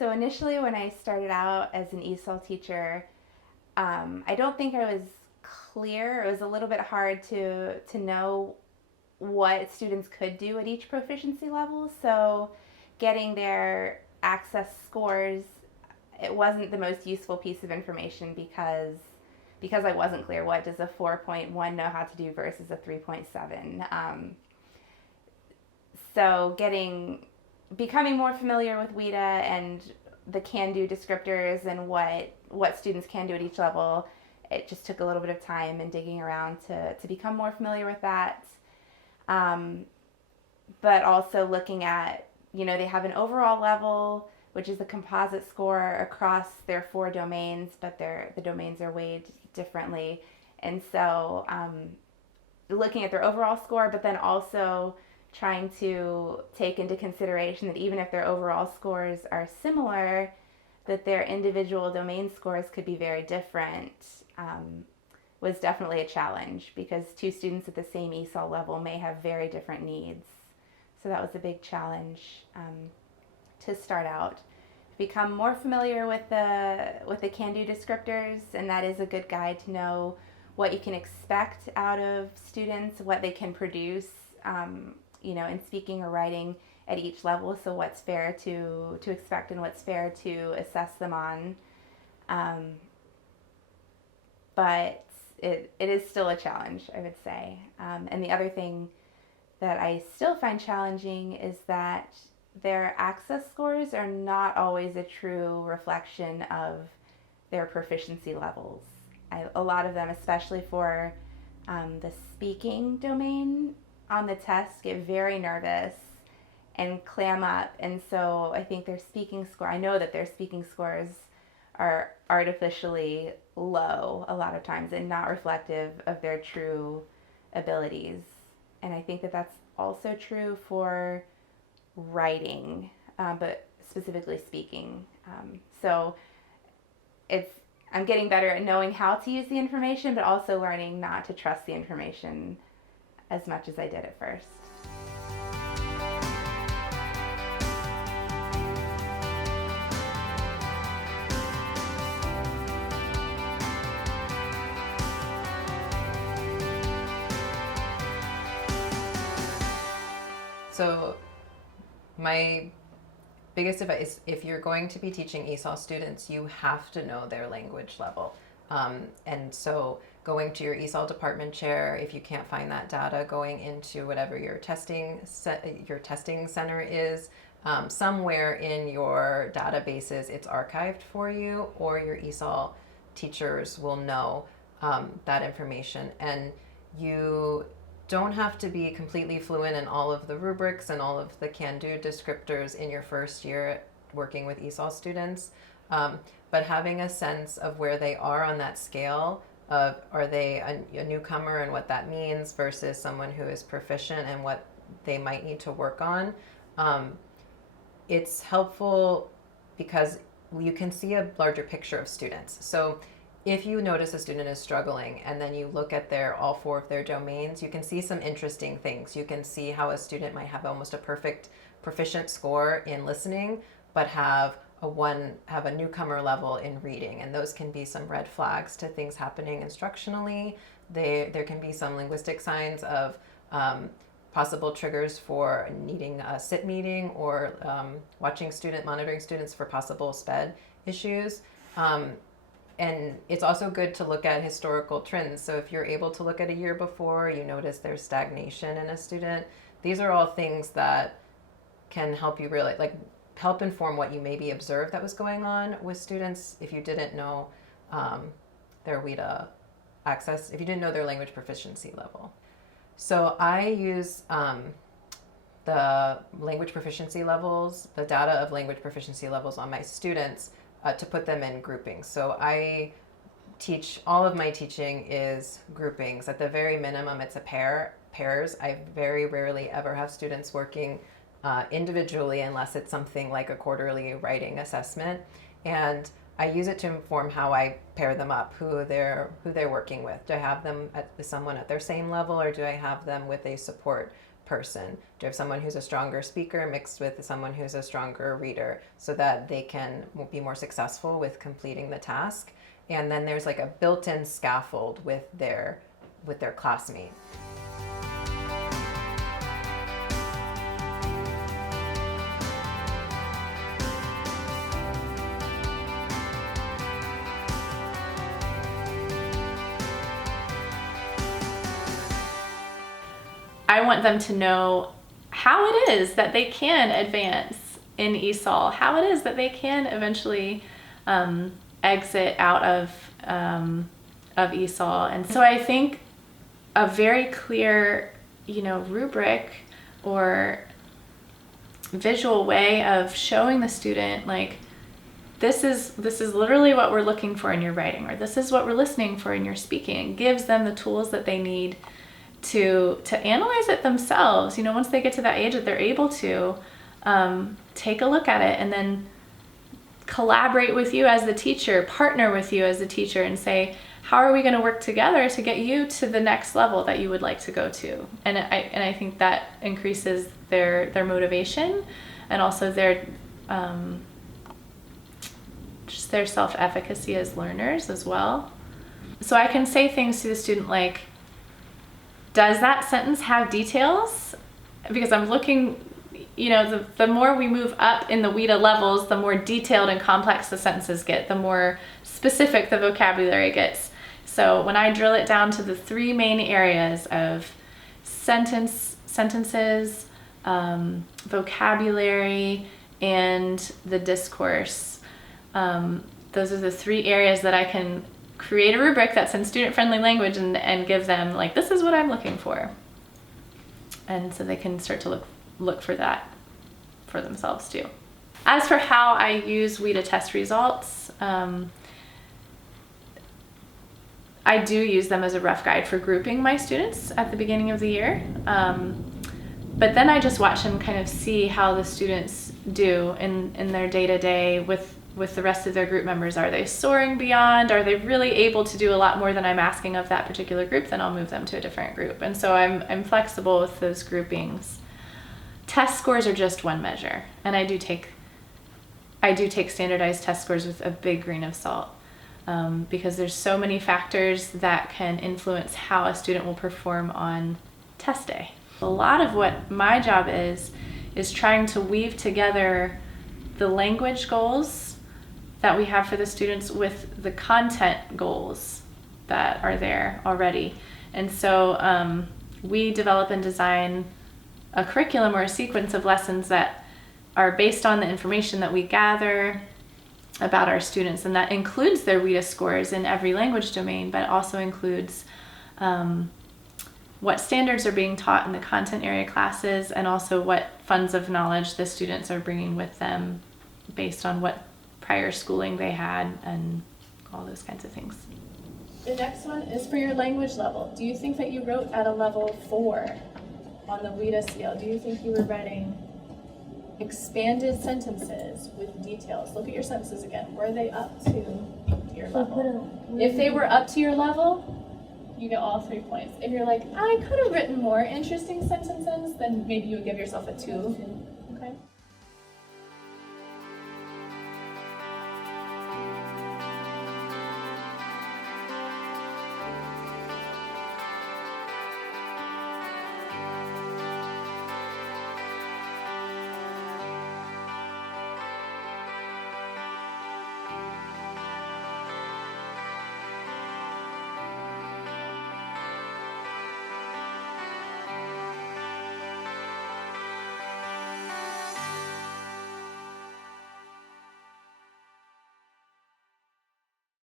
So initially, when I started out as an ESOL teacher, I don't think I was clear. It was a little bit hard to know what students could do at each proficiency level. So getting their access scores, it wasn't the most useful piece of information because I wasn't clear. What does a 4.1 know how to do versus a 3.7? So becoming more familiar with WIDA and the can-do descriptors and what students can do at each level, it just took a little bit of time and digging around to become more familiar with that. But also looking at, they have an overall level, which is the composite score across their 4 domains, but the domains are weighed differently. And so looking at their overall score, but then also trying to take into consideration that even if their overall scores are similar, that their individual domain scores could be very different, was definitely a challenge because 2 students at the same ESOL level may have very different needs. So that was a big challenge to start out. Become more familiar with the can-do descriptors, and that is a good guide to know what you can expect out of students, what they can produce, in speaking or writing at each level. So what's fair to expect and what's fair to assess them on. But it is still a challenge, I would say. And the other thing that I still find challenging is that their access scores are not always a true reflection of their proficiency levels. A lot of them, especially for the speaking domain on the test, get very nervous and clam up. And so I think I know that their speaking scores are artificially low a lot of times and not reflective of their true abilities. And I think that that's also true for writing, but specifically speaking. So I'm getting better at knowing how to use the information, but also learning not to trust the information as much as I did at first. So my biggest advice, if you're going to be teaching ESOL students, you have to know their language level. And so going to your ESOL department chair, if you can't find that data, going into whatever your testing center is, somewhere in your databases it's archived for you, or your ESOL teachers will know that information. And you don't have to be completely fluent in all of the rubrics and all of the can-do descriptors in your first year working with ESOL students, but having a sense of where they are on that scale of, are they a newcomer and what that means versus someone who is proficient and what they might need to work on. It's helpful because you can see a larger picture of students. So if you notice a student is struggling and then you look at all 4 of their domains, you can see some interesting things. You can see how a student might have almost a perfect proficient score in listening, but have a newcomer level in reading. And those can be some red flags to things happening instructionally. There can be some linguistic signs of possible triggers for needing a sit meeting or monitoring students for possible SPED issues. And it's also good to look at historical trends. So if you're able to look at a year before, you notice there's stagnation in a student. These are all things that can help you really help inform what you maybe observed that was going on with students if you didn't know their WIDA access, if you didn't know their language proficiency level. So I use the language proficiency levels, the data of language proficiency levels on my students to put them in groupings. So all of my teaching is groupings. At the very minimum, it's pairs. I very rarely ever have students working individually unless it's something like a quarterly writing assessment. And I use it to inform how I pair them up, who they're working with. Do I have them with someone at their same level, or do I have them with a support person? Do you have someone who's a stronger speaker mixed with someone who's a stronger reader, so that they can be more successful with completing the task? And then there's like a built-in scaffold with their classmate. I want them to know how it is that they can advance in ESOL, how it is that they can eventually exit out of ESOL. And so I think a very clear, rubric or visual way of showing the student, like, this is literally what we're looking for in your writing, or this is what we're listening for in your speaking, gives them the tools that they need to analyze it themselves. Once they get to that age that they're able to take a look at it and then collaborate with you as the teacher, partner with you as the teacher, and say, how are we going to work together to get you to the next level that you would like to go to? And I think that increases their motivation, and also their just their self-efficacy as learners as well. So I can say things to the student like, does that sentence have details? Because I'm looking, the more we move up in the WIDA levels, the more detailed and complex the sentences get, the more specific the vocabulary gets. So when I drill it down to the three main areas of sentences, vocabulary, and the discourse, those are the three areas that I can create a rubric that's in student-friendly language and give them, like, this is what I'm looking for. And so they can start to look for that for themselves too. As for how I use WIDA test results, I do use them as a rough guide for grouping my students at the beginning of the year. But then I just watch them kind of see how the students do in their day-to-day with the rest of their group members. Are they soaring beyond? Are they really able to do a lot more than I'm asking of that particular group? Then I'll move them to a different group. And so I'm flexible with those groupings. Test scores are just one measure, and I do take standardized test scores with a big grain of salt, because there's so many factors that can influence how a student will perform on test day. A lot of what my job is trying to weave together the language goals that we have for the students with the content goals that are there already. And so we develop and design a curriculum or a sequence of lessons that are based on the information that we gather about our students, and that includes their WIDA scores in every language domain, but also includes what standards are being taught in the content area classes, and also what funds of knowledge the students are bringing with them based on what prior schooling they had and all those kinds of things. The next one is for your language level. Do you think that you wrote at a level 4 on the WIDA scale? Do you think you were writing expanded sentences with details? Look at your sentences again. Were they up to your level? If they were up to your level, you get all 3 points. If you're like, I could have written more interesting sentences, then maybe you would give yourself a 2. Okay.